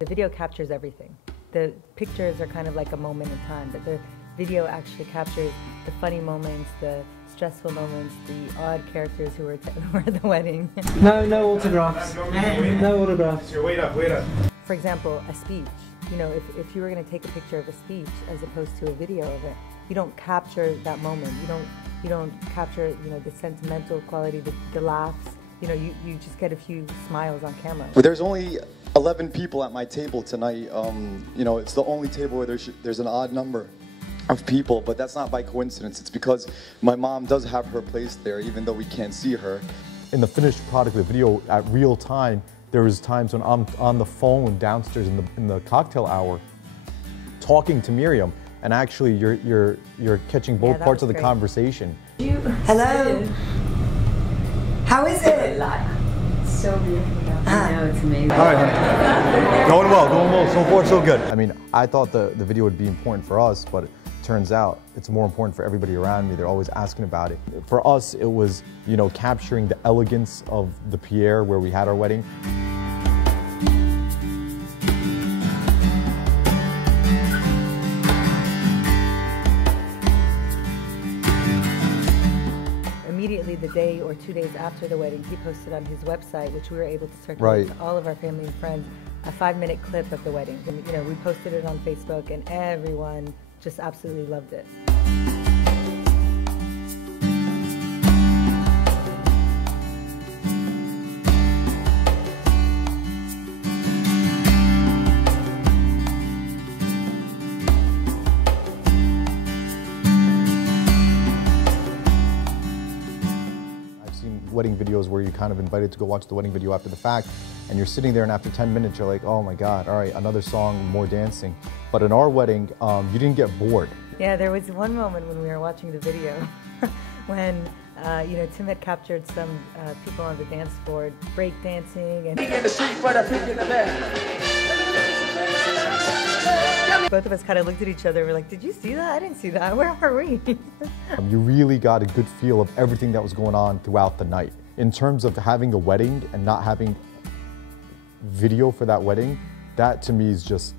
The video captures everything. The pictures are kind of like a moment in time, but the video actually captures the funny moments, the stressful moments, the odd characters who were at the wedding. No autographs. No autographs. Wait up. For example, a speech. You know, if you were going to take a picture of a speech as opposed to a video of it, you don't capture that moment. You don't capture, you know, the sentimental quality, the laughs. You know, you just get a few smiles on camera. But there's only 11 people at my table tonight. You know, it's the only table where there's an odd number of people, but that's not by coincidence. It's because my mom does have her place there, even though we can't see her. In the finished product of the video, at real time, there was times when I'm on the phone downstairs in the cocktail hour, talking to Miriam, and actually you're catching both parts of the conversation. Hello. How is it? So beautiful. I know, it's amazing. All right, honey. Going well. So far, so good. I mean, I thought the video would be important for us, but it turns out it's more important for everybody around me. They're always asking about it. For us, it was, you know, capturing the elegance of the Pierre where we had our wedding. Immediately the day or 2 days after the wedding, he posted on his website, which we were able to circulate to all of our family and friends, a 5-minute clip of the wedding. And, you know, we posted it on Facebook, and everyone just absolutely loved it. Wedding videos where you're kind of invited to go watch the wedding video after the fact, and you're sitting there and after 10 minutes you're like, oh my god, all right, another song, more dancing. But in our wedding, you didn't get bored. Yeah, there was one moment when we were watching the video when you know, Tim had captured some people on the dance floor break dancing, and both of us kind of looked at each other. We're like, did you see that? I didn't see that. Where are we? You really got a good feel of everything that was going on throughout the night. In terms of having a wedding and not having video for that wedding, that to me is just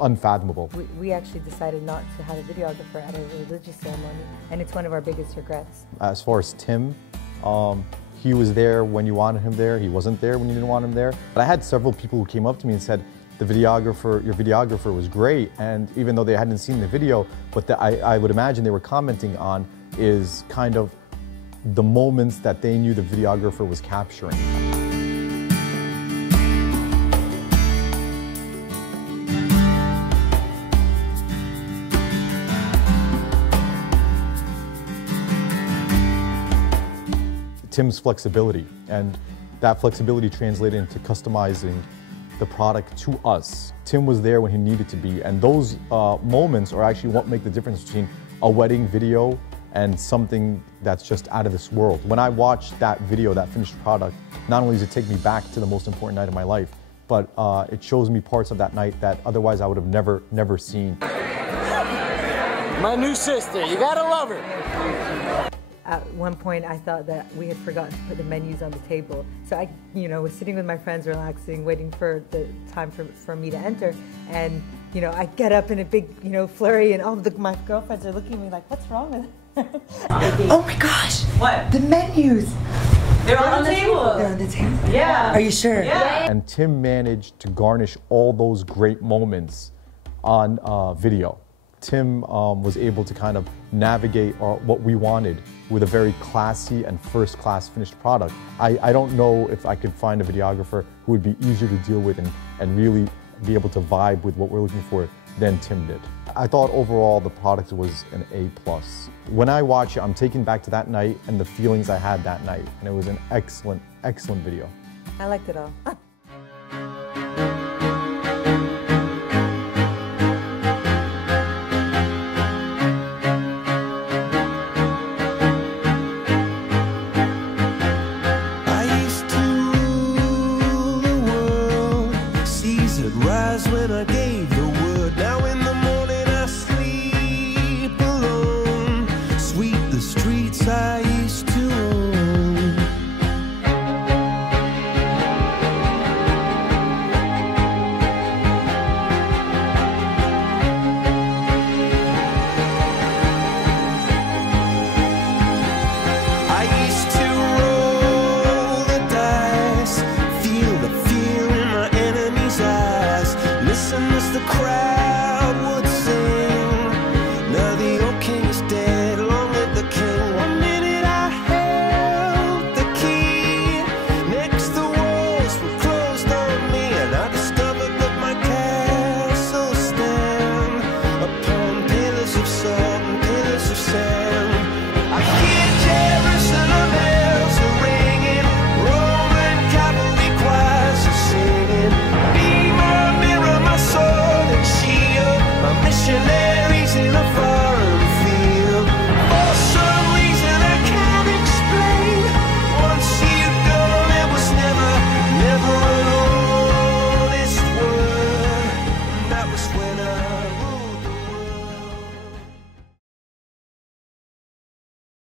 unfathomable. We actually decided not to have a videographer at a religious ceremony, and it's one of our biggest regrets. As far as Tim, he was there when you wanted him there. He wasn't there when you didn't want him there. But I had several people who came up to me and said, your videographer was great, and even though they hadn't seen the video, what I would imagine they were commenting on is kind of the moments that they knew the videographer was capturing. Tim's flexibility, and that flexibility translated into customizing the product to us. Tim was there when he needed to be, and those moments are actually what make the difference between a wedding video and something that's just out of this world. When I watch that video, that finished product, not only does it take me back to the most important night of my life, but it shows me parts of that night that otherwise I would have never seen. My new sister, you gotta love her. At one point, I thought that we had forgotten to put the menus on the table. So I, you know, was sitting with my friends, relaxing, waiting for the time for me to enter. And, you know, I get up in a big, you know, flurry, and all of my girlfriends are looking at me like, what's wrong with her? Oh my gosh! What? The menus! They're on the table. They're on the table? Yeah. Are you sure? Yeah. And Tim managed to garnish all those great moments on video. Tim was able to kind of navigate what we wanted with a very classy and first-class finished product. I don't know if I could find a videographer who would be easier to deal with and really be able to vibe with what we're looking for than Tim did. I thought overall the product was an A+. When I watch it, I'm taken back to that night and the feelings I had that night, and it was an excellent, excellent video. I liked it all. When I gave the word, now in the morning I sleep alone. Sweep the streets I used to own. swear